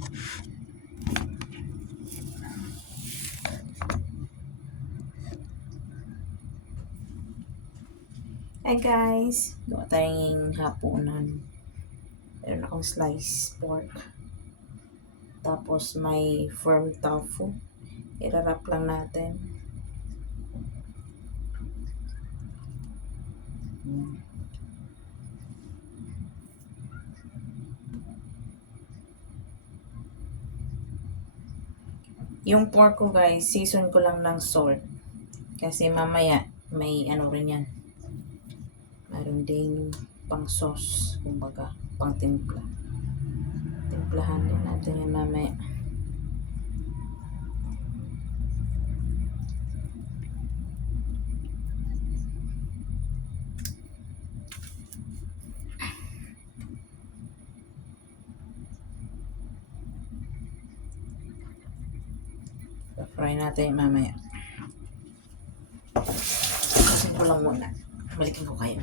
Hi guys! Gawa tayong hapunan. Meron akong sliced pork. Tapos may firm tofu. Irarap lang natin. Yung pork ko guys, season ko lang ng salt. Kasi mamaya may ano rin yan. Meron ding pang sauce, kumbaga, pang timpla. Timplahan din natin yan mamaya. Fry natin mamaya. Kasi ko lang muna. Balikin ko kayo.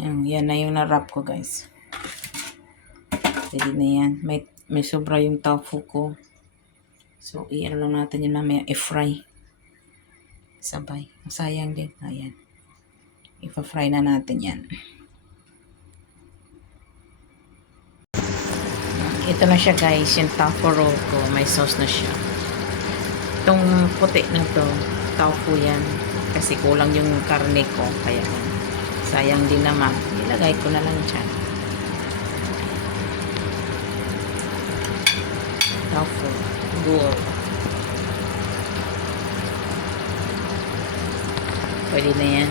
Yan na yung na-wrap ko guys. Pwede na yan. May sobra yung tofu ko. So, i-ano lang natin yun mamaya. I-fry. Sabay. Sayang din. Ayan. I-fry na natin yan. Ito na siya guys. Yung tofu roll ko. May sauce na siya. Itong puti na to. Tofu yan. Kasi kulang yung karne ko. Kaya sayang din naman. Ilagay ko na lang dyan. Tofu. Gold. Pwede na yan.